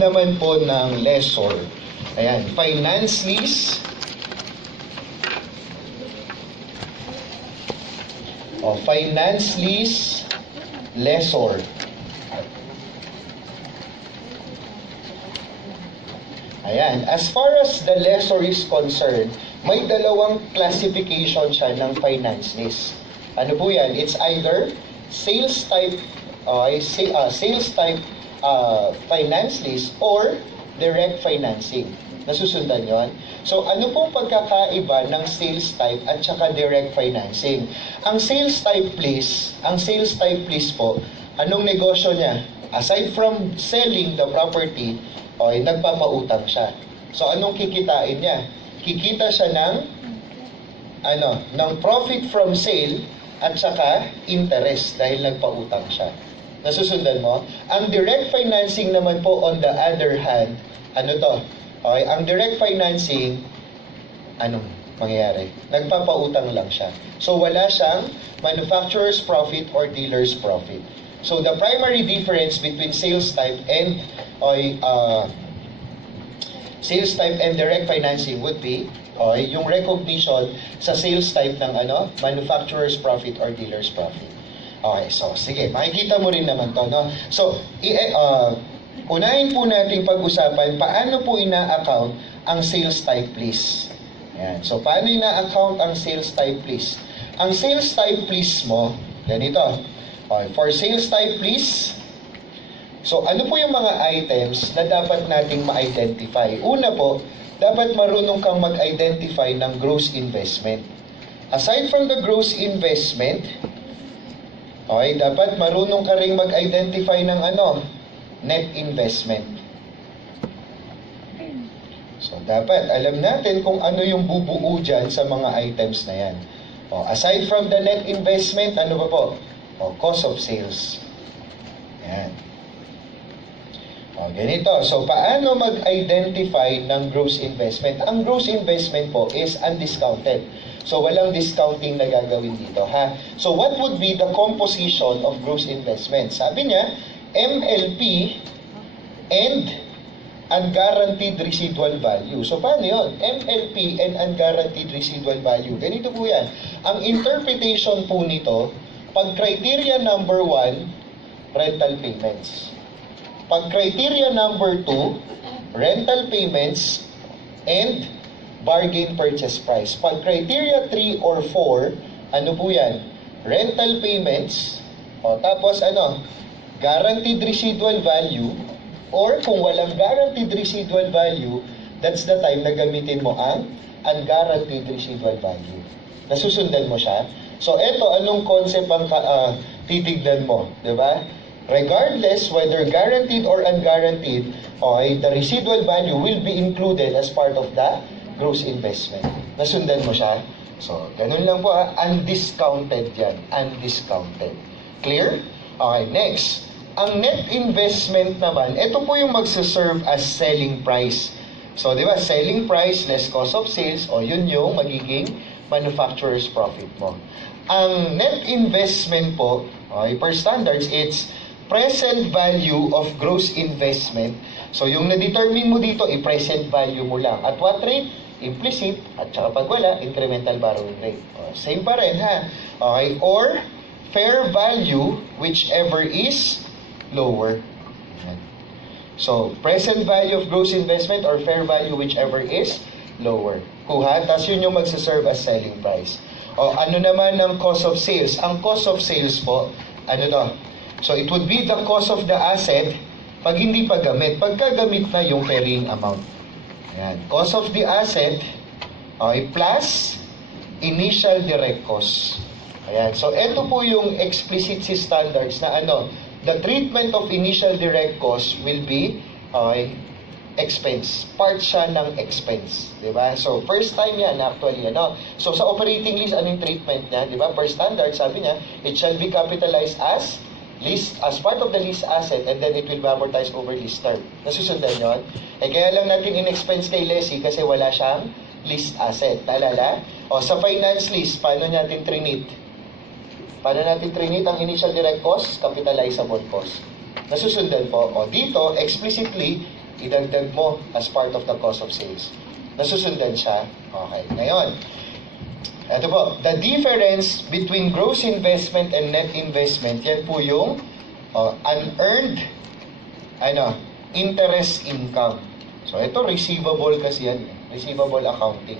naman po ng lessor. Ayan, finance lease. Finance lease, lessor. Ayan, as far as the lessor is concerned, may dalawang classification siya ng finance lease. Ano po yan? It's either sales type finance lease or direct financing. Nasusundan yon? So, ano pong pagkakaiba ng sales type at saka direct financing? Ang sales type lease po, anong negosyo niya? Aside from selling the property, nagpapautang siya. So, anong kikitain niya? Kikita siya ng profit from sale at saka interest dahil nagpautang siya. Nasusundan mo? Ang direct financing naman po, on the other hand, ang direct financing, anong mangyayari? Nagpapautang lang siya. So, wala siyang manufacturer's profit or dealer's profit. So, the primary difference between sales type and direct financing would be yung recognition sa sales type ng manufacturer's profit or dealer's profit. Okay, so sige, makikita mo rin naman to, no? So, unahin po natin pag-usapan paano po ina-account ang sales type lease. Ayan. So, paano ina-account ang sales type lease? Ang sales type lease mo, ganito. Okay, for sales type lease, so ano po yung mga items na dapat nating ma-identify? Una po, dapat marunong kang mag-identify ng gross investment. Aside from the gross investment, dapat marunong ka rin mag-identify ng net investment. So, dapat alam natin kung ano yung bubuo dyan sa mga items na yan. Aside from the net investment, ano ba po? Cost of sales. Yan. Ganito. So, paano mag-identify ng gross investment? Ang gross investment po is undiscounted. So, walang discounting na gagawin dito, ha? So, what would be the composition of gross investment? Sabi niya, MLP and unguaranteed residual value. So, paano yun? MLP and unguaranteed residual value. Ganito po yan. Ang interpretation po nito, pag criteria number 1, rental payments. Pag criteria number 2, rental payments and bargain purchase price. Pag criteria 3 or 4, ano po yan? Rental payments, tapos guaranteed residual value, or kung walang guaranteed residual value, that's the time na gamitin mo ang unguaranteed residual value. Nasusundan mo siya? So, eto, anong concept ang titignan mo? Diba? Regardless whether guaranteed or unguaranteed, the residual value will be included as part of the gross investment. Nasundan mo siya? So, ganun lang po undiscounted yan. Undiscounted. Clear? Okay, next. Ang net investment naman, ito po yung magsaserve as selling price. So, di ba, selling price less cost of sales, yun yung magiging manufacturer's profit mo. Ang net investment po, per standards, it's present value of gross investment. So, yung na-determine mo dito, i-present value mo lang. At what rate? Implicit. At saka pag wala, incremental borrowing rate. Same pa rin, ha? Okay. Or, fair value, whichever is lower. So, present value of gross investment or fair value, whichever is lower. Kuha. Tapos yun yung magsaserve as selling price. Ano naman ang cost of sales? Ang cost of sales po, so, it would be the cost of the asset pag hindi pa gamit. Pagkagamit na yung carrying amount. Ayan. Cost of the asset, plus initial direct cost. Ayan. So, ito po yung explicit standards na the treatment of initial direct cost will be expense. Part siya ng expense. Diba? So, first time yan actually. So, sa operating lease, anong treatment niya? Diba? Per standard, sabi niya, it shall be capitalized as lease, as part of the lease asset, and then it will be amortized over lease term. Nasusundan yun? Kaya lang natin in-expense kay lessee kasi wala siyang lease asset. Naalala? Sa finance lease, paano natin trinit? Paano natin trinit ang initial direct cost? Capitalizable cost. Nasusundan po. O dito, explicitly, idagdag mo as part of the cost of sales. Nasusundan siya. Okay. Ngayon, ito po, the difference between gross investment and net investment, yan po yung unearned interest income. So, ito receivable kasi yan. Receivable accounting.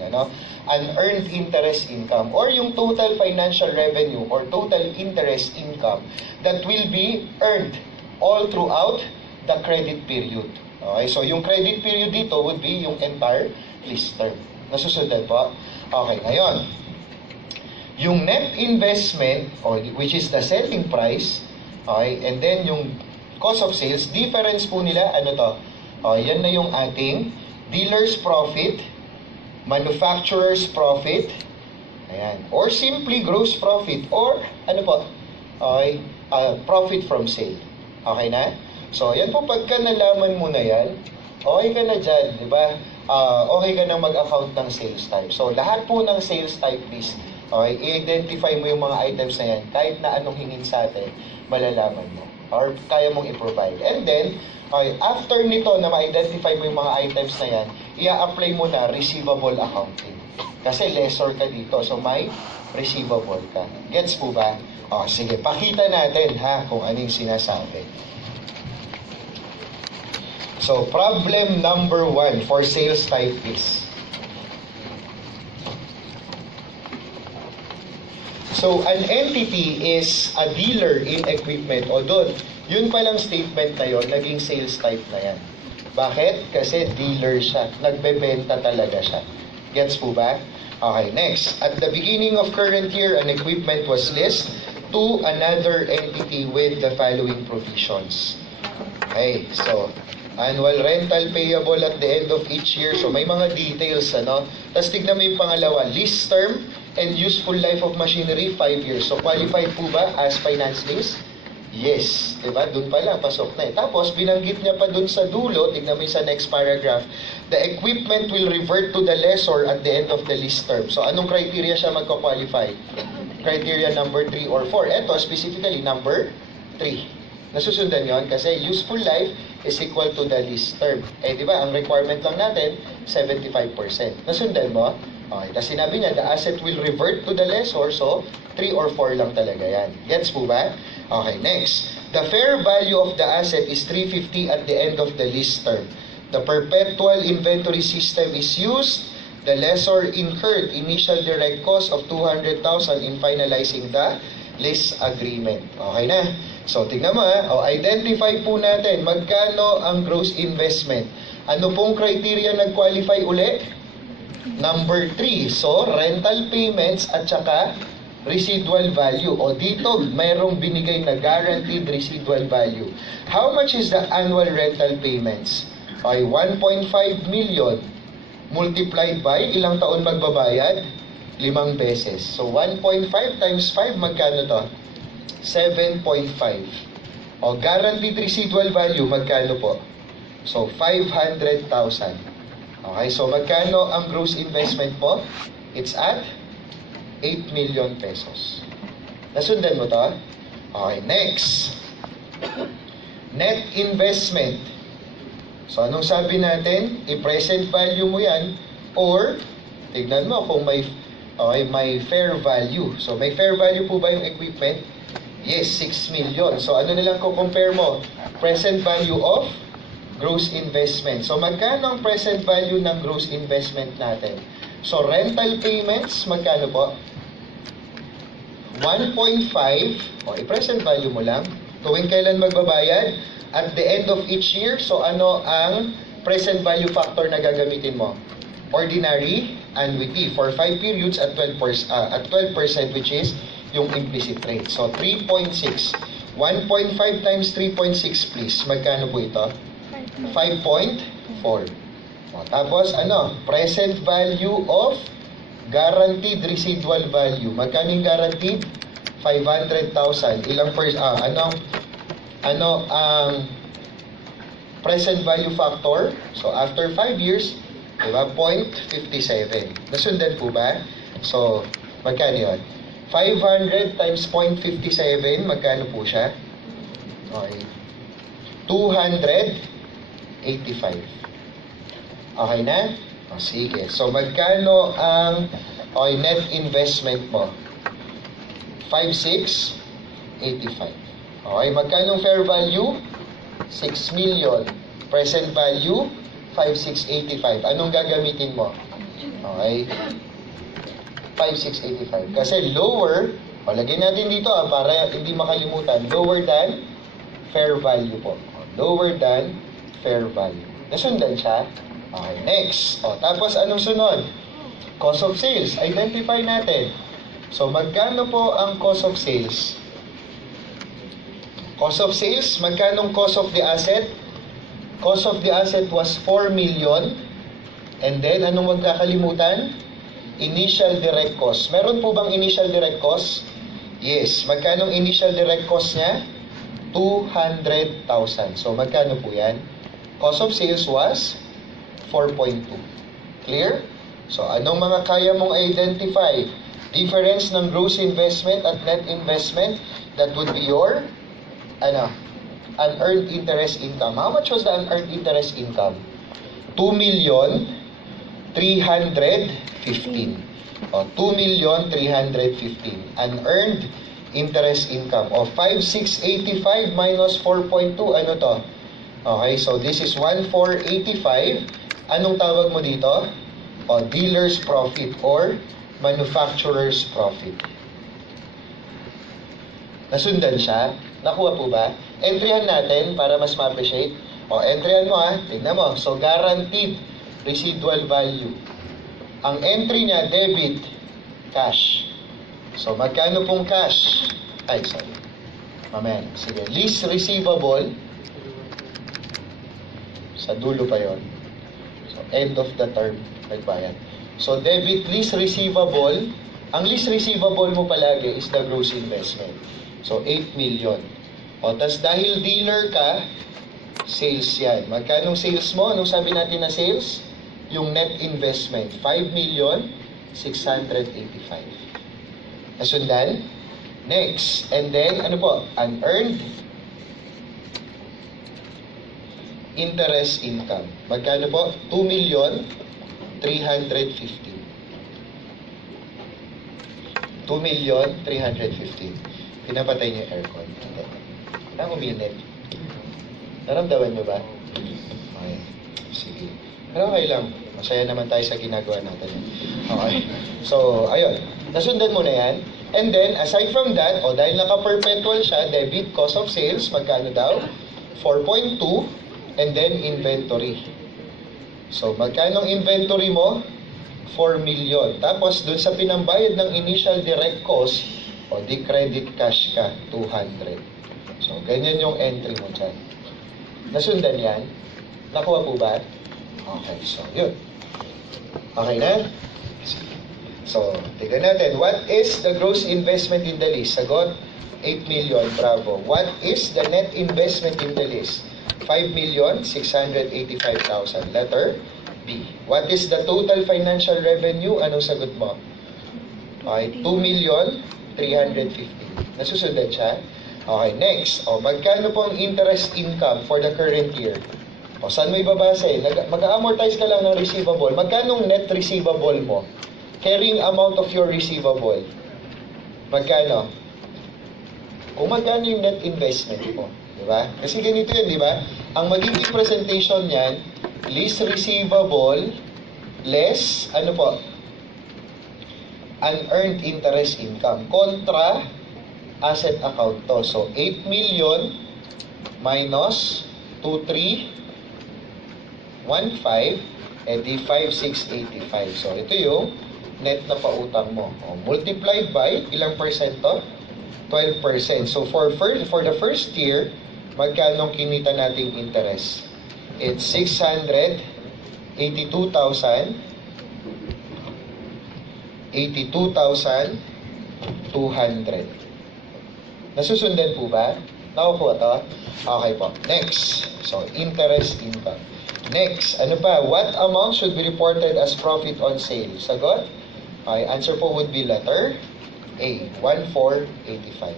Unearned interest income or yung total financial revenue or total interest income that will be earned all throughout the credit period. Okay, so yung credit period dito would be yung entire lease term. Nasusundan po? Okay, ngayon, yung net investment, or which is the selling price, okay, and then yung cost of sales, difference po nila, yan na yung ating dealer's profit, manufacturer's profit, ayan, or simply gross profit, or okay, profit from sale. Okay na? So, yan po, pagka nalaman mo na yan, okay ka na dyan, di ba? Okay ka na mag-account ng sales type. So, lahat po ng sales type is, okay, i-identify mo yung mga items na yan, kahit na anong hingin sa atin, malalaman mo, or kaya mong i-provide. And then, okay, after nito na ma-identify mo yung mga items na yan, i-apply mo na receivable accounting. Kasi lessor ka dito, so may receivable ka. Gets po ba? O, sige, pakita natin kung anong sinasabi. So, problem number 1 for sales type is, so, an entity is a dealer in equipment. O doon, yun palang statement na yun, naging sales type na yan. Bakit? Kasi dealer siya. Nagbebenta talaga siya. Gets po ba? Okay, next. At the beginning of current year, an equipment was leased to another entity with the following provisions. Okay, so, annual rental payable at the end of each year. So, may mga details, Tapos, tignan mo yung pangalawa, lease term and useful life of machinery, 5 years. So, qualified po ba as finance lease? Yes. Diba? Doon pala, pasok na eh. Tapos, binanggit niya pa doon sa dulo, tignan mo yung sa next paragraph, the equipment will revert to the lessor at the end of the lease term. So, anong criteria siya magka-qualify? Criteria number 3 or 4. Ito, specifically, number 3. Nasusundan yon kasi useful life is equal to the lease term. Eh, di ba, ang requirement lang natin, 75%. Nasundan mo? Okay, tapos sinabi niya, the asset will revert to the lessor, so 3 or 4 lang talaga yan. Gets po ba? Okay, next. The fair value of the asset is 350 at the end of the lease term. The perpetual inventory system is used. The lessor incurred initial direct cost of 200,000 in finalizing the lease agreement. Okay na? So, tingnan mo identify po natin magkano ang gross investment. Ano pong criteria nag-qualify uli? Number 3. So, rental payments at saka residual value. O dito, mayroong binigay na guaranteed residual value. How much is the annual rental payments? Okay, 1.5 million multiplied by ilang taon magbabayad? 5 beses. So, 1.5 times 5, magkano to? 7.5. O, guaranteed residual value, magkano po? So, 500,000. Okay, so magkano ang gross investment po? It's at 8 million pesos. Nasundan mo to? Okay, next. Net investment. So, anong sabi natin? I-present value mo yan or, tignan mo kung may fair value. So, may fair value po ba yung equipment? Yes, 6 million. So, ano nilang compare mo? Present value of gross investment. So, magkano ang present value ng gross investment natin? So, rental payments, magkano po? 1.5. O, i-present value mo lang. Tuwing kailan magbabayad? At the end of each year. So, ano ang present value factor na gagamitin mo? Ordinary annuity for 5 periods at 12%, which is yung implicit rate. So, 3.6. 1.5 times 3.6, please. Magkano po ito? 5.4. Tapos, present value of guaranteed residual value. Magkano yung guaranteed? 500,000. Ilang ang present value factor? So, after 5 years, diba? 0.57. Nasundan po ba? So, magkano yun? 500 times 0.57, magkano po siya? Okay. 285. Okay na? O, sige. So, magkano ang net investment mo? 5,685. Okay, magkano fair value? 6 million. Present value? 5,685. Anong gagamitin mo? Okay. 5,685. Kasi lower, lagyan natin dito para hindi makalimutan, lower than fair value po. Lower than fair value. Nasundan siya? Okay, next. Tapos anong sunod? Cost of sales. Identify natin. So, magkano po ang cost of sales? Cost of sales, magkano cost of the asset? Cost of the asset was 4 million. And then, anong magkakalimutan? Initial direct cost. Meron po bang initial direct cost? Yes. Magkano initial direct cost niya? 200,000. So, magkano po yan? Cost of sales was 4.2. Clear? So, anong mga kaya mong identify? Difference ng gross investment at net investment, that would be your unearned interest income. How much was the unearned interest income? 2,315,000. 2,315,000. Unearned interest income. 5,685 minus 4.2. Ano to? Okay, so this is 1,485. Anong tawag mo dito? Dealer's profit or manufacturer's profit. Nasundan siya? Nakuha po ba? Entryhan natin para mas ma-appreciate. Entryhan mo Tignan mo. So, guaranteed residual value. Ang entry niya, debit, cash. So, magkano pong cash? Sorry. Mamaya. Sige. Lease receivable. Sa dulo pa yon. So, end of the term. Nagbayad. So, debit lease receivable. Ang lease receivable mo palagi is the gross investment. So, 8 million. Tas dahil dealer ka, sales yan. Magkano sales mo? Anong sabi natin na sales? Yung net investment. 5,685,000. Nasundan? Next. And then, ano po? Unearned interest income. Magkano po? 2,315,000. 2,315,000. Pinapatay niyo yung aircon. Ang uminit. Naramdaman niyo ba? Okay. Sige. Pero okay lang. Masaya naman tayo sa ginagawa natin. Okay. So, ayun. Nasundan mo na yan. And then, aside from that, dahil naka-perpetual siya, debit, cost of sales, magkano daw? 4.2. And then, inventory. So, magkano ang inventory mo? 4 million. Tapos, dun sa pinambayad ng initial direct cost, di credit cash ka, 200. So, ganyan yung entry mo dyan. Nasundan yan? Nakuha po ba? Okay, so, yun. Okay na? So, tignan natin. What is the gross investment in the lease? Sagot, 8 million. Bravo. What is the net investment in the lease? 5,685,000. Letter B. What is the total financial revenue? Anong sagot mo? Okay, 2,315,000. Nasusundan siya? Okay, next. Magkano po ang interest income for the current year? Saan mo ibabasa mag-amortize ka lang ng receivable. Magkano ang net receivable mo? Carrying amount of your receivable. Magkano? Kung magkano yung net investment mo. Diba? Kasi ganito yun, diba? Ang magiging presentation niyan, lease receivable less, ano po? Unearned interest income. Kontra asset account to. So, 8 million minus 2,315, edi 5,685. So, ito yung net na pautang mo. Multiplied by, ilang percent to? 12%. So, for the first year, magkano kinita nating interest? It's 82,200. Nasusundan po ba? Nakukuha to? Okay po. Next. So, interest income. Next. Ano pa? What amount should be reported as profit on sale? Sagot? Okay. Answer po would be letter A. 1,485.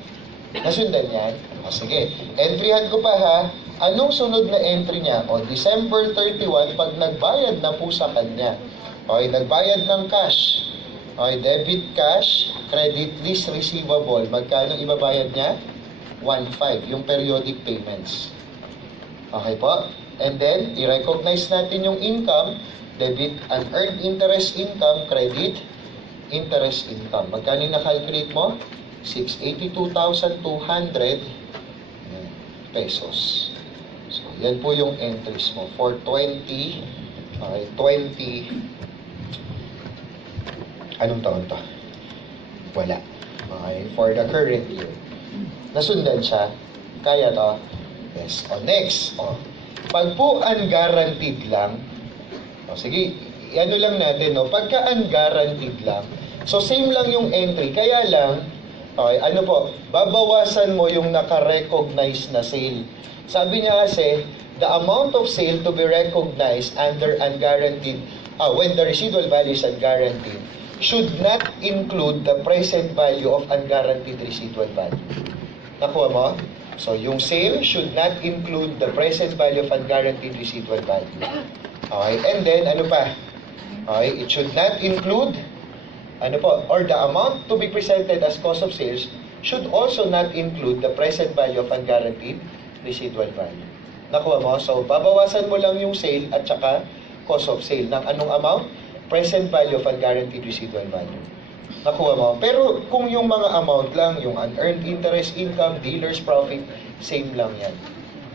Nasundan yan? Sige. Entryhan ko pa ha. Anong sunod na entry niya? O, December 31, pag nagbayad na po sa kanya. Okay, nagbayad ng cash. Okay, debit cash, credit lease receivable. Magkano ibabayad niya? 1.5, yung periodic payments. Okay po? And then, i-recognize natin yung income, debit unearned interest income, credit interest income. Magkano yung na-calculate mo? 682,200 pesos. So, yan po yung entries mo for 20, okay, 20, anong taon to? Wala. Okay, for the current year. Nasundan siya? Kaya to? Yes. O, next. O, pag po unguaranteed lang, o, sige, ano lang natin, no? Pagka unguaranteed lang, so same lang yung entry, kaya lang, okay, ano po, babawasan mo yung naka-recognize na sale. Sabi niya kasi, the amount of sale to be recognized under unguaranteed, when the residual value is unguaranteed, should not include the present value of unguaranteed residual value. Nakuha mo? So, yung sale should not include the present value of unguaranteed residual value. Okay, and then, ano pa? Okay, it should not include, ano po, or the amount to be presented as cost of sales should also not include the present value of unguaranteed residual value. Nakuha mo? So, babawasan mo lang yung sale at saka cost of sale ng anong amount? Present value of unguaranteed residual value. Nakuha mo? Pero kung yung mga amount lang, yung unearned interest income, dealer's profit, same lang yan.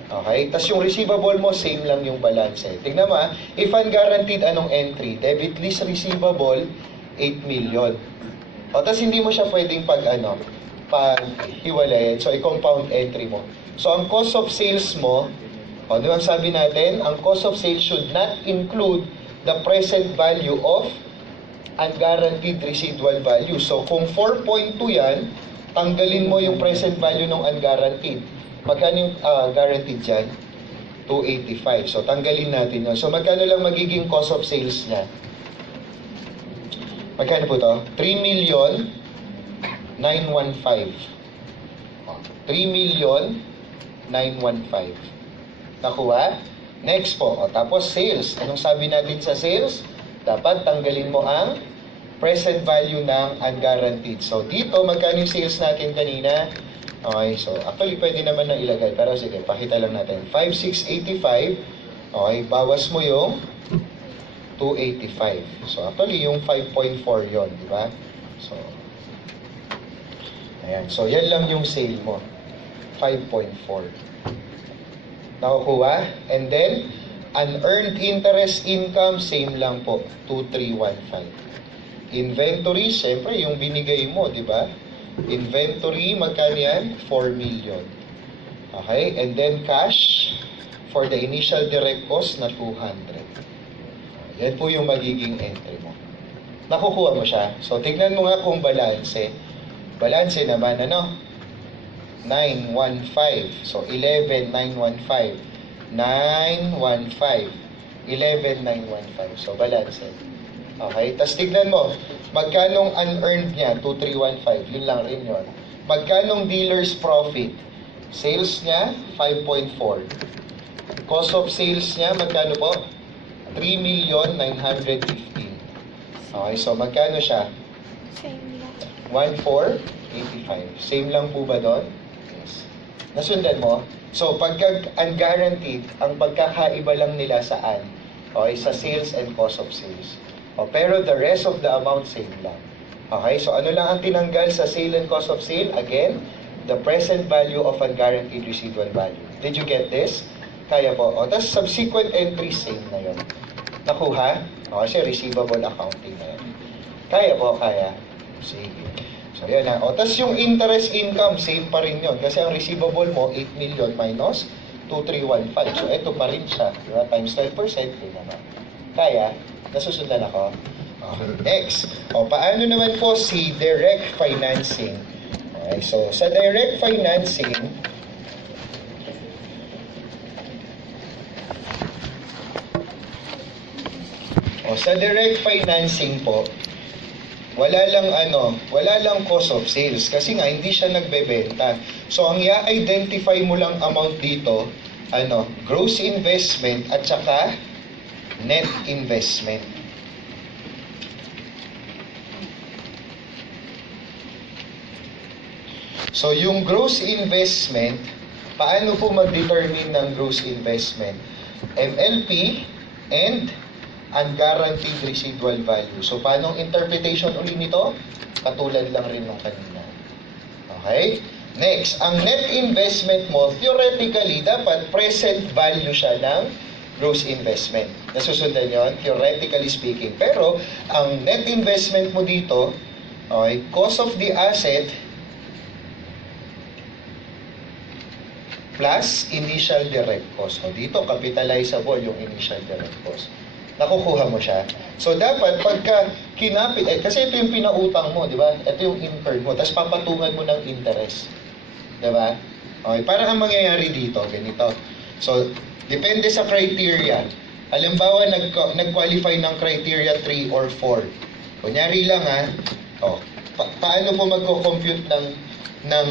Okay? Tapos yung receivable mo, same lang yung balance. Tingnan mo, if unguaranteed, anong entry? Debit lease receivable, 8 million. O, tapos hindi mo siya pwedeng pag-hiwalayan. So, i-compound entry mo. So, ang cost of sales mo, o, di ba sabi natin, ang cost of sales should not include the present value of unguaranteed residual value. So, kung 4.2 yan, tanggalin mo yung present value ng unguaranteed. Magkano yung guaranteed dyan? 285. So, tanggalin natin yun. So, magkano lang magiging cost of sales niya? Magkano po to? 3,915,000. 3,915,000. Nakuha? Next po. O, tapos sales. Anong sabi natin sa sales? Dapat tanggalin mo ang present value ng unguaranteed. So, dito, magkano yung sales natin kanina? Okay, so, actually, pwede naman na ilagay. Pero sige, pakita lang natin. 5,685. Okay, bawas mo yung 285. So, actually, yung 5.4 yon, di ba? So, ayan. So, yan lang yung sale mo. 5.4. Nakukuha? And then, unearned interest income, same lang po. 2,315. Inventory, syempre, yung binigay mo, di ba? Inventory, magkano yan? 4 million. Okay? And then, cash, for the initial direct cost na 200. Yan po yung magiging entry mo. Nakukuha mo siya. So, tignan mo nga kung balanse. Balanse naman, ano? 915. So, 11,915. 915. 11,915. So, balanse. Okay? Tapos, tignan mo. Magkanong unearned niya? 2,315. Yun lang rin yun. Magkanong dealer's profit? Sales niya? 5.4. Cost of sales niya? Magkano po? 3,915,000. Okay, so magkano siya? Same lang. 1,485. Same lang po ba doon? Yes. Nasundan mo? So, pagka unguaranteed, ang pagkakaiba lang nila saan? Okay, sa sales and cost of sales. O, pero the rest of the amount same lang. Okay, so ano lang ang tinanggal sa sale and cost of sale? Again, the present value of unguaranteed residual value. Did you get this? Kaya po. O, tapos subsequent entries, same na yun. Nakuha? O, kasi receivable accounting na yun. Kaya po, kaya. Sige. So, yan ha. O, tapos yung interest income, same pa rin yun. Kasi ang receivable mo, 8 million minus 2,315. So, ito pa rin siya. Diba? Times 12%, yun naman. Kaya, nasusundan ako. Okay. Next. O, paano naman po si direct financing? Okay, so, sa direct financing, sa direct financing po, wala lang cost of sales kasi nga hindi siya nagbebenta. So ang i-identify mo lang amount dito gross investment at saka net investment. So, yung gross investment, paano po mag-determine ng gross investment? MLP and unguaranteed residual value. So, paano interpretation ulit nito? Katulad lang rin ng kanina. Okay? Next, ang net investment mo, theoretically, dapat present value siya ng gross investment. Nasusundan yun? Theoretically speaking. Pero, ang net investment mo dito, okay, cost of the asset plus initial direct cost. So, dito, capitalizable yung initial direct cost. Nakukuha mo siya. So, dapat pagka kinapit, kasi ito yung pinautang mo, di ba? Ito yung incurred mo, tapos papatungan mo ng interest. Di ba? Okay, parang ang mangyayari dito, ganito. So, depende sa criteria. Halimbawa, nag-qualify ng criteria 3 or 4. Kunyari lang paano po magko-compute ng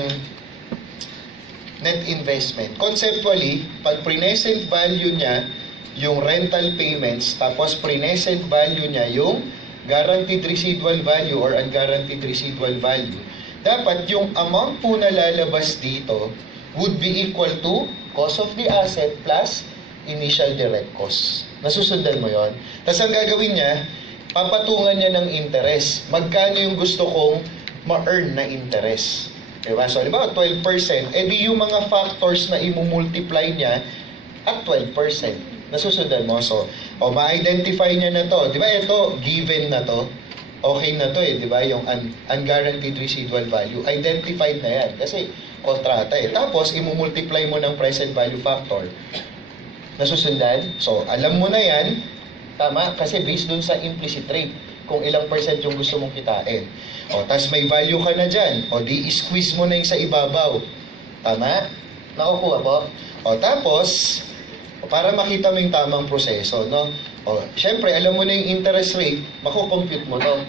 net investment? Conceptually, pag present value niya yung rental payments, tapos present value niya yung guaranteed residual value or unguaranteed residual value, dapat yung amount po na lalabas dito would be equal to cost of the asset plus initial direct cost. Nasusundan mo yon? Tapos ang gagawin niya, papatungan niya ng interest. Magkano yung gusto kong ma-earn na interest? Diba? So, halimbawa, 12%, edi yung mga factors na imumultiply niya at 12%. Nasusundan mo? So, ma-identify niya na to. Diba, ito, given na to. Okay na to diba? Yung unguaranteed residual value. Identified na yan. Kasi, kontrata Tapos, imumultiply mo ng present value factor. Nasusundan? So, alam mo na yan. Tama? Kasi based dun sa implicit rate. Kung ilang percent yung gusto mong kitain. Tapos may value ka na dyan. Di-squeeze mo na yung sa ibabaw. Tama? Nakukuha po? Tapos, para makita mo yung tamang proseso, no? Syempre, alam mo na yung interest rate, makukompute mo, no?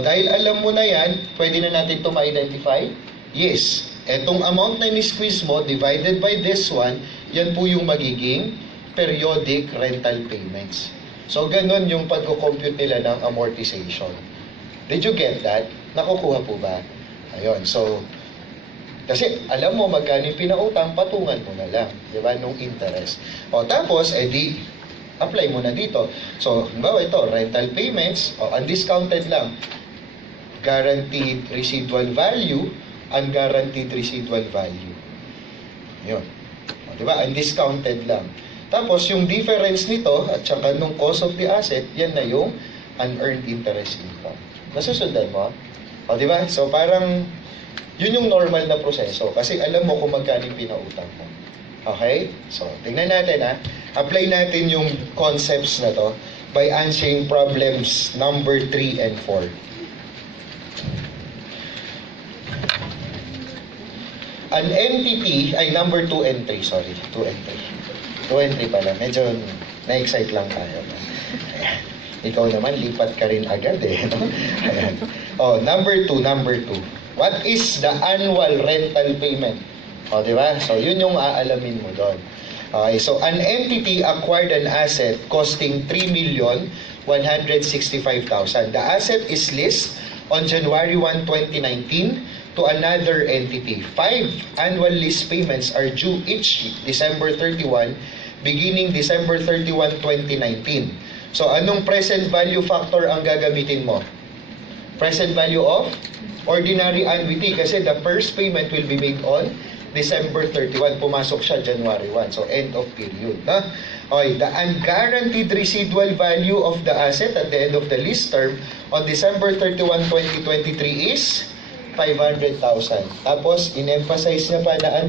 Dahil alam mo na yan, pwede na natin ito ma-identify? Yes. Etong amount na ni-squeeze mo, divided by this one, yan po yung magiging periodic rental payments. So, ganun yung pagko-compute nila ng amortization. Did you get that? Nakukuha po ba? Ayun. So, kasi alam mo magkano yung pinautang, patungan mo na lang. Diba? Nung interest. Tapos, apply mo na dito. So, halimbawa ito, rental payments, undiscounted lang. Guaranteed residual value, unguaranteed residual value. Yun. Diba? Undiscounted lang. Tapos, yung difference nito, at saka nung cost of the asset, yan na yung unearned interest income. Nasusundan mo? Diba? So, parang, yun yung normal na proseso. Kasi alam mo kung magkano yung pinautang mo. Okay? So, tingnan natin Apply natin yung concepts na to by answering problems number 3 and 4. An entity, number 2 and 3, sorry. 2 and 3. 2 and 3 pala. Medyo na-excite lang tayo. Ayan. Ikaw naman, lipat ka rin agad no? Ayan. Number 2. What is the annual rental payment? Diba? So, yun yung aalamin mo doon. Okay, so an entity acquired an asset costing 3,165,000. The asset is leased on January 1, 2019 to another entity. 5 annual lease payments are due each December 31, beginning December 31, 2019. So, anong present value factor ang gagamitin mo? Present value of ordinary annuity kasi the first payment will be made on December 31. Pumasok siya January 1. So, end of period. Okay, the unguaranteed residual value of the asset at the end of the lease term on December 31, 2023 is 500,000. Tapos, in-emphasize niya pa na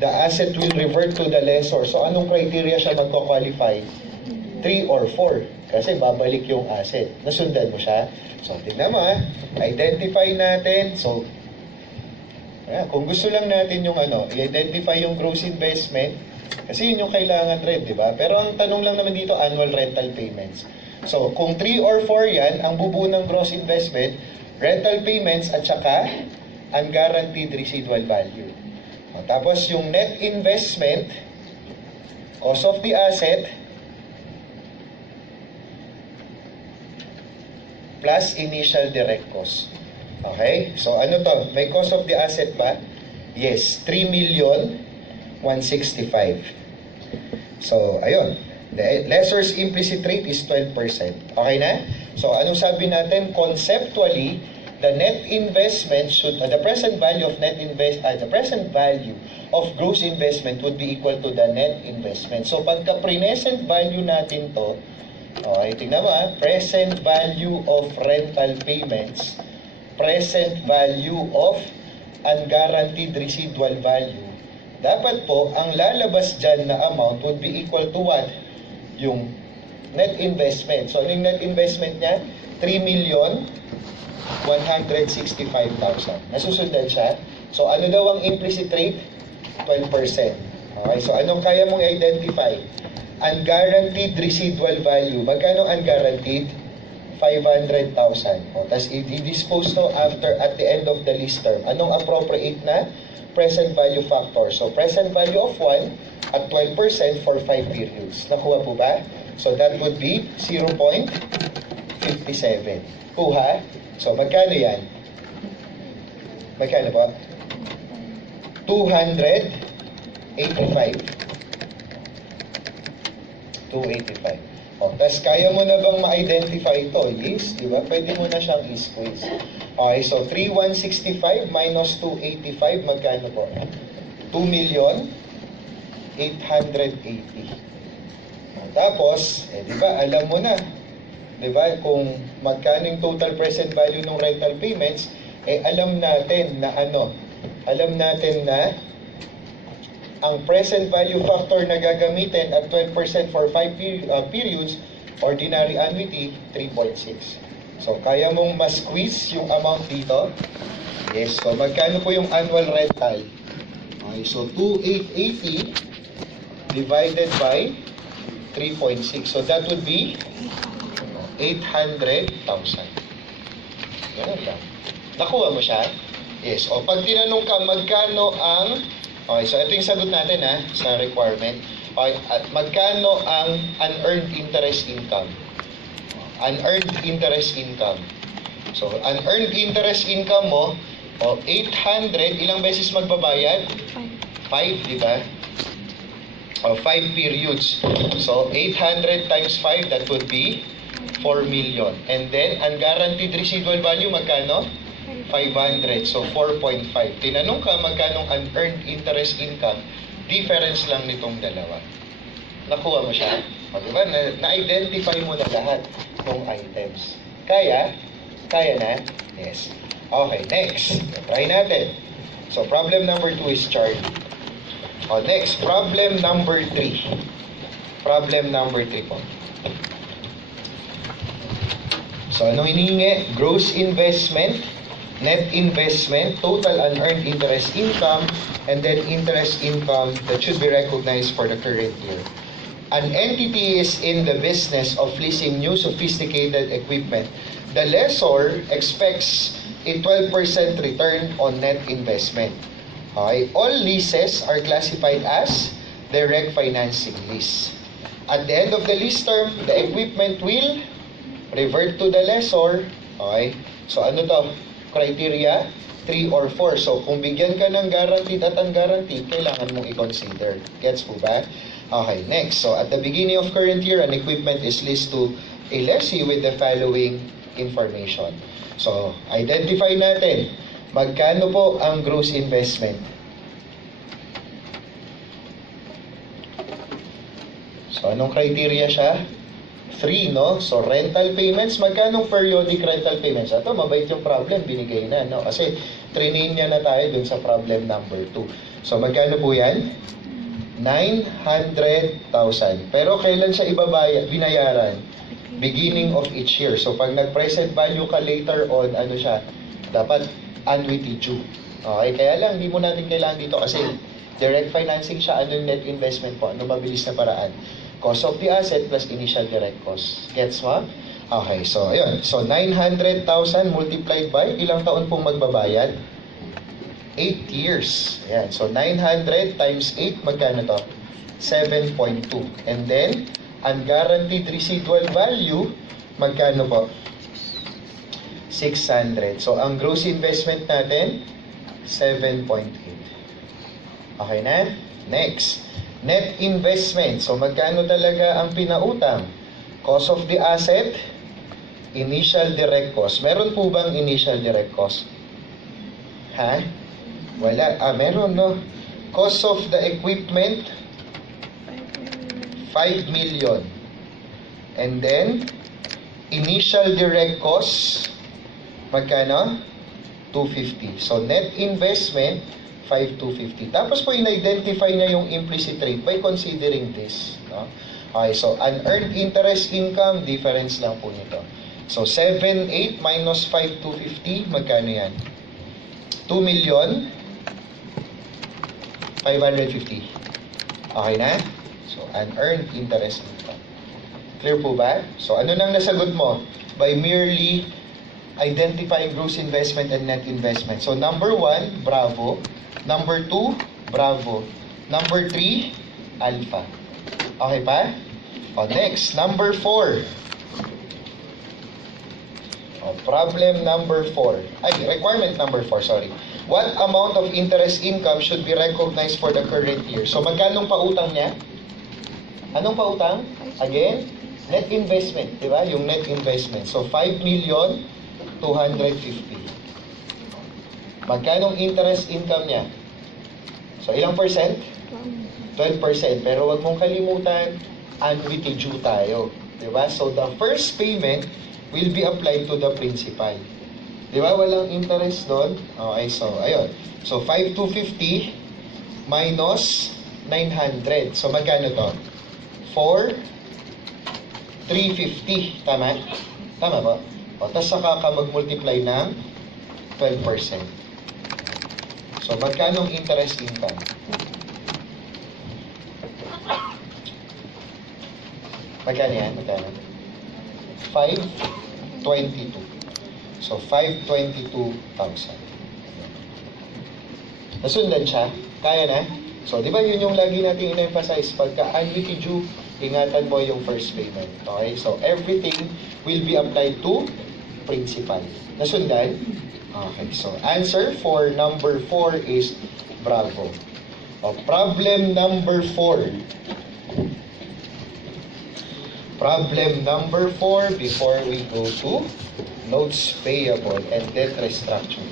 the asset will revert to the lessor. So, anong criteria siya magko-qualify? 3 or 4. Kasi babalik yung asset. Nasundan mo siya? So, tingnan mo identify natin. So, kung gusto lang natin yung i-identify yung gross investment, kasi yun yung kailangan rin, di ba? Pero ang tanong lang naman dito, annual rental payments. So, kung 3 or 4 yan, ang bubuo ng gross investment, rental payments at saka unguaranteed residual value. Tapos yung net investment, Cost of the asset plus initial direct cost. Okay? So ano to? May cost of the asset ba? Yes, 3,165,000. So, ayun. The lessor's implicit rate is 12%. Okay na? So, anong sabi natin? Conceptually, the net investment should, the present value of the present value of gross investment would be equal to the net investment. So, pagka present value natin to, okay, tingnan mo present value of rental payments, present value of unguaranteed residual value, dapat po, ang lalabas dyan na amount would be equal to what? Yung net investment. So, yung net investment niya? 3,165,000. Nasusundan siya? So, ano daw ang implicit rate? 12%. Okay, so anong kaya mong identify? Unguaranteed residual value. Magkano unguaranteed? 500,000. O, tapos i-dispose to at the end of the lease term. Anong appropriate na? Present value factor. So, present value of 1 at 12% for 5 periods. Nakuha po ba? So, that would be 0.57. Kuha? So, magkano yan? Magkano ba? 285. 285. O, tapos kaya mo na bang ma-identify ito? Yes, di ba? Pwede mo na siyang i-squeeze. Okay, so 3,165 minus 285, magkano po? 2,880,000. Tapos, di ba, alam mo na, di ba, kung magkano yung total present value ng rental payments, alam natin na alam natin na ang present value factor na gagamitin at 12% for 5 periods, ordinary annuity, 3.6. So, kaya mong ma-squeeze yung amount dito? Yes. So, magkano po yung annual rental? Okay, so, 2,880 divided by 3.6. So, that would be 800,000. Ganun lang. Nakuha mo siya? Yes. O, pag tinanong ka, magkano ang... Okay, so ito yung sagot natin sa requirement. Okay, at magkano ang unearned interest income? Unearned interest income. So, unearned interest income mo, 800, ilang beses magbabayad? 5, di ba? 5 periods. So, 800 times 5, that would be 4 million. And then, unguaranteed residual value, magkano? 500. So, 4.5. Tinanong ka magkanong unearned interest income, difference lang nitong dalawa. Nakuha mo siya? O, diba? Na-identify mo na lahat ng items. Kaya? Kaya na? Yes. Okay, next. Try natin. So, problem number 2 is chart. O, next. Problem number 3. Problem number 3 po. So, anong hinihingi? Gross investment, net investment, total unearned interest income, and then interest income that should be recognized for the current year. An entity is in the business of leasing new sophisticated equipment. The lessor expects a 12% return on net investment. Okay? All leases are classified as direct financing lease. At the end of the lease term, the equipment will revert to the lessor. Okay? So ano to? Criteria 3 or 4. So kung bigyan ka ng guaranteed at unguaranteed, kailangan mong i-consider. Gets po ba? Okay, next. So at the beginning of current year, an equipment is leased to a lessee with the following information. So identify natin, magkano po ang gross investment? So anong criteria siya? 3, no? So, rental payments, magkano periodic rental payments? Ito, mabait yung problem, binigay na, no? Kasi, trinain niya na tayo dun sa problem number 2. So, magkano po yan? 900,000. Pero, kailan siya binayaran? Beginning of each year. So, pag nag-present value ka later on, ano siya? Dapat annuity due. Okay? Kaya lang, hindi mo natin kailangan dito kasi direct financing siya, ano yung net investment po? Ano mabilis na paraan? Cost of the asset plus initial direct cost. Gets mo? Okay, so ayun. So 900,000 multiplied by ilang taon pong magbabayad? 8 years. Ayan. So 900 times 8, magkano to? 7.2. And then, unguaranteed residual value, magkano po? 600. So, ang gross investment natin, 7.8. Okay na? Next. Net investment. So, magkano talaga ang pinautang? Cost of the asset, initial direct cost. Meron po bang initial direct cost? Ha? Wala. Meron, no? Cost of the equipment, 5 million. And then, initial direct cost, magkano? 250. So, net investment, 5,250. Tapos po, in-identify na yung implicit rate by considering this. No? Okay, so, unearned interest income, difference lang po nito. So, 7,800 minus 5,250, magkano yan? 2 million, 550. Okay na? So, unearned interest income. Clear po ba? So, ano nang nasagot mo? By merely identifying gross investment and net investment. So, number 1, bravo. Number 2, bravo. Number 3, alpha. Okay pa? O, next, number 4. O, problem number 4. Requirement number 4, sorry. What amount of interest income should be recognized for the current year? So, magkanong pautang niya? Anong pautang? Again, net investment, di ba? Yung net investment. So, 5,250,000. Magkanong interest income niya? So, ilang percent? 12%. Pero wag mong kalimutan, annuity due tayo. Di ba? So, the first payment will be applied to the principal. Di ba? Walang interest doon. Okay, so, ayun. So, 5,250 minus 900. So, magkano to? 4,350. Tama? Tama ba? O, tapos saka ka mag-multiply ng 12%. So, magkano ang interest income? Magkano yan? Magkano? 522. So, 522,000. Nasundan siya? Kaya na? So, di ba yun yung lagi natin in-emphasize? Pagka annuity due, ingatan mo yung first payment. Okay? So, everything will be applied to principal. Nasundan? Okay. So, answer for number 4 is bravo. O, problem number 4. Problem number 4 before we go to notes payable and debt restructuring.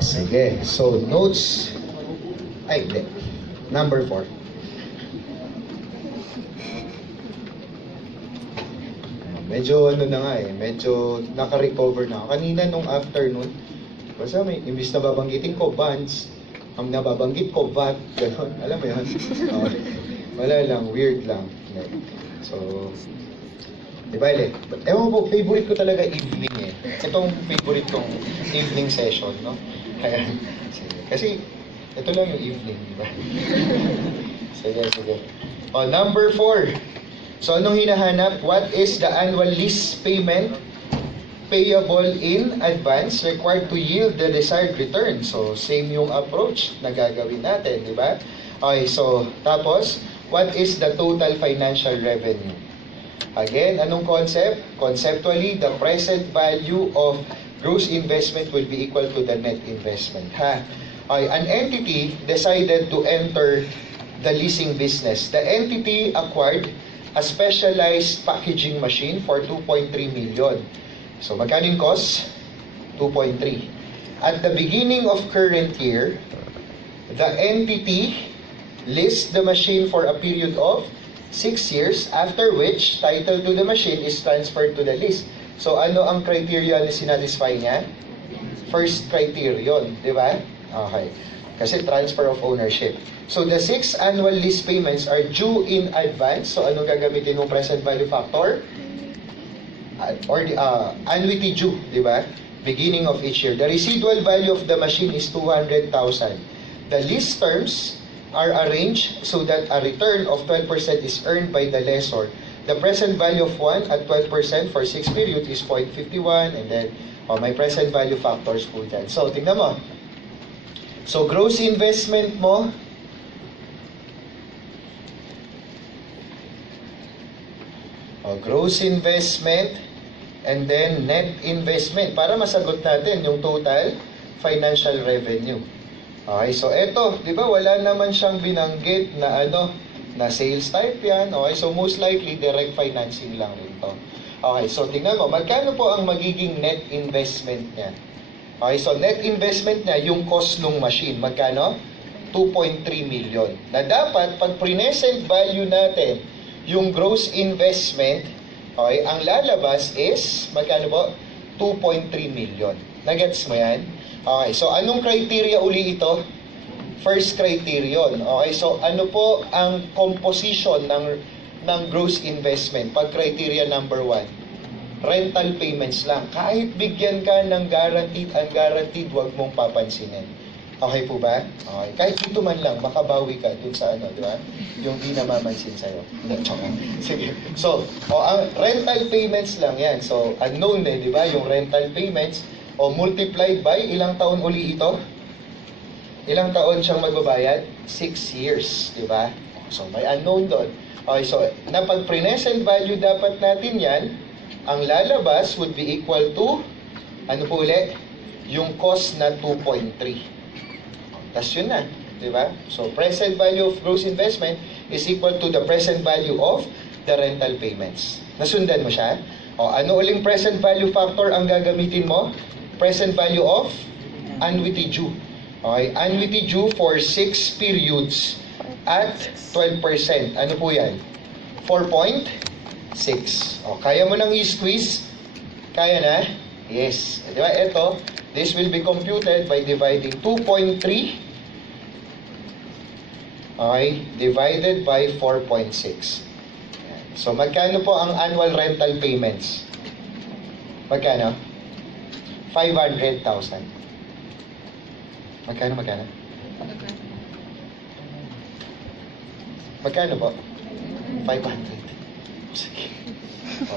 Sige. So, notes. Ay, hindi. Number 4. Medyo ano na nga medyo naka-recover na ako. Kanina nung afternoon, basta may, imbis na babanggitin ko, bonds, ang nababanggit ko, VAT, gano'n. Alam mo yan? Wala lang, weird lang. So, di ba, ewan po, favorite ko talaga evening Itong favorite kong evening session, no? Kaya, kasi, ito lang yung evening, di ba? Sige. O, number 4. So, anong hinahanap? What is the annual lease payment payable in advance required to yield the desired return? So, same yung approach na gagawin natin, di ba? Okay, so, tapos, what is the total financial revenue? Again, anong concept? Conceptually, the present value of gross investment will be equal to the net investment. Okay, an entity decided to enter the leasing business. The entity acquired a specialized packaging machine for 2.3 million. So, magkano yung cost? 2.3. At the beginning of current year, the entity leased the machine for a period of 6 years, after which, title to the machine is transferred to the lease. So, ano ang criteria na sinatisfy niya? First criterion, di ba? Okay. Kasi transfer of ownership. So, the 6 annual lease payments are due in advance. So, anong gagamitin ng present value factor? Or the annuity due, di ba? beginning of each year. The residual value of the machine is 200,000. The lease terms are arranged so that a return of 12% is earned by the lessor. The present value of 1 at 12% for 6 periods is 0.51, and then may present value factors po dyan. So, tingnan mo. So, gross investment mo, gross investment, and then net investment para masagot natin yung total financial revenue. Okay, so eto, di ba wala naman siyang binanggit na na sales type yan. Okay, so most likely direct financing lang rin to. Okay, so tingnan mo, magkano po ang magiging net investment niya? Okay, so net investment niya, yung cost ng machine, magkano? 2.3 million. Na dapat, pag present value natin, yung gross investment, okay, ang lalabas is, magkano po? 2.3 million. Nagets mo yan? Okay, so anong criteria uli ito? First criterion. Okay, so ano po ang composition ng gross investment? Pag criteria number 1, rental payments lang. Kahit bigyan ka ng guaranteed, unguaranteed, wag mong papansinin. Okay po ba? Okay. Kahit dito man lang, makabawi ka dun sa di ba? Yung di namamansin sa'yo. Sige. So, ang rental payments lang yan. So, unknown di ba? Yung rental payments, multiplied by, ilang taon uli ito? Ilang taon siyang magbabayad? 6 years, di ba? So, may unknown doon. Okay, so, na pag present value dapat natin yan, ang lalabas would be equal to, ano po ulit? Yung cost na 2.3. Tapos yun na, di ba? So, present value of gross investment is equal to the present value of the rental payments. Nasundan mo siya? Ano uling present value factor ang gagamitin mo? Present value of annuity due. Okay, annuity due for 6 periods at 12%. Ano po yan? 4.6. Kaya mo nang i-squeeze? Kaya na? Yes. Di ba? Ito, this will be computed by dividing 2.3 divided by 4.6. So, magkano po ang annual rental payments? Magkano? 500,000. Magkano? Magkano po? 500. Sige.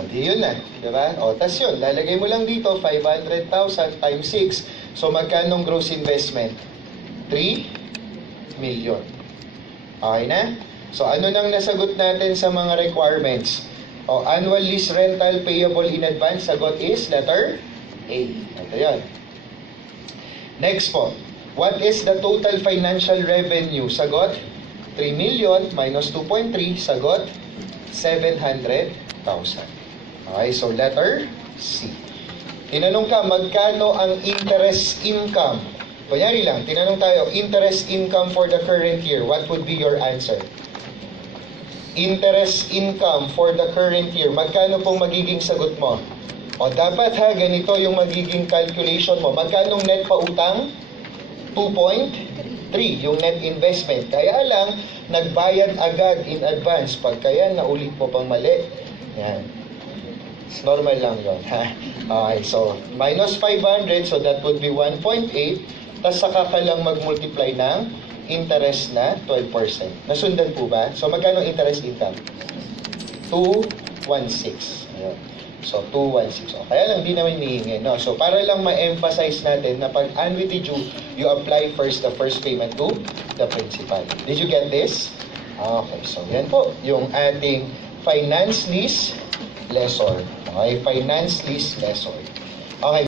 Di yun na. Diba? Tas yun. Lalagay mo lang dito, 500,000 times 6. So, magkano gross investment? 3 million. Okay na? So, ano nang nasagot natin sa mga requirements? Annual lease rental payable in advance. Sagot is letter A. Ito yan. Next po. What is the total financial revenue? Sagot, 3 million minus 2.3. Sagot, 700,000. Okay, so letter C. Tinanong ka, magkano ang interest income? Kunyari lang, tinanong tayo, interest income for the current year. What would be your answer? Interest income for the current year. Magkano pong magiging sagot mo? Dapat ganito yung magiging calculation mo. Magkano net pautang? 2.3 yung net investment. Kaya lang, nagbayad agad in advance. Pagka yan, naulit po pang mali. Yan. Normal lang yun. Okay, so, minus 500, so that would be 1.8. Tapos saka ka lang mag-multiply ng interest na 12%. Nasundan po ba? So, magkano interest income? 216. Ayun. So, 216. Kaya lang, di naman hinihingi. No? So, para lang ma-emphasize natin na pag annuity due, you apply first the first payment to the principal. Did you get this? Okay. So, yan po. Yung ating finance lease lessor. Okay? Finance lease lessor. Okay.